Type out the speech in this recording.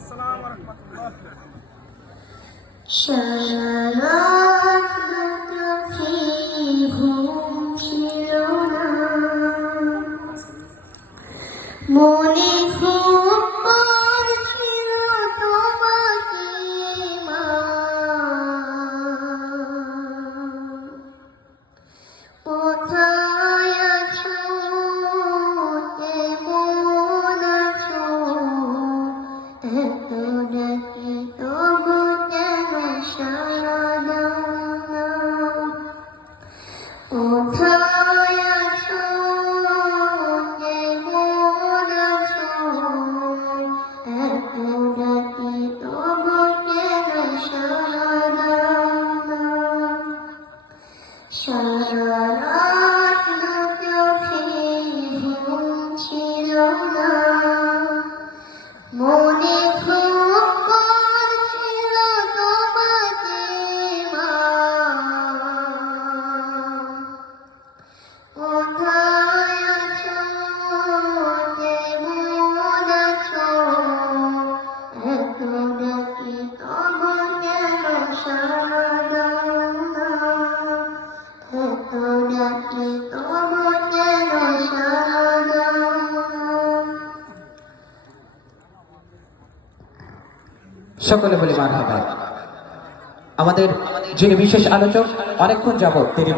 আসসালামু আলাইকুম ওয়া রাহমাতুল্লাহ। সারারাত চোখে ঘুম ছিল না, মনে খুব পড়ছিল তোমাকে মা। কোথায় আছো, কেমন আছো, এত ডাকি তবু কেন সাড়া দাও না। কোথায় আছো, কেমন আছো, এত ডাকি তবু কেন সাড়া দাও না। সারা রাত চোখে ঘুম ছিল না, মনে খুব পড়ছিল তোমাকে মা। কোথায় আছো, কেমন আছো, এত ডাকি তবু কেন সাড়া দাও না। এত ডাকি তবু কেন সাড়া দাও না। সকলে বলি মারহাবা। আমাদের যিনি বিশেষ আলোচক, অনেকক্ষণ যাবত তিনি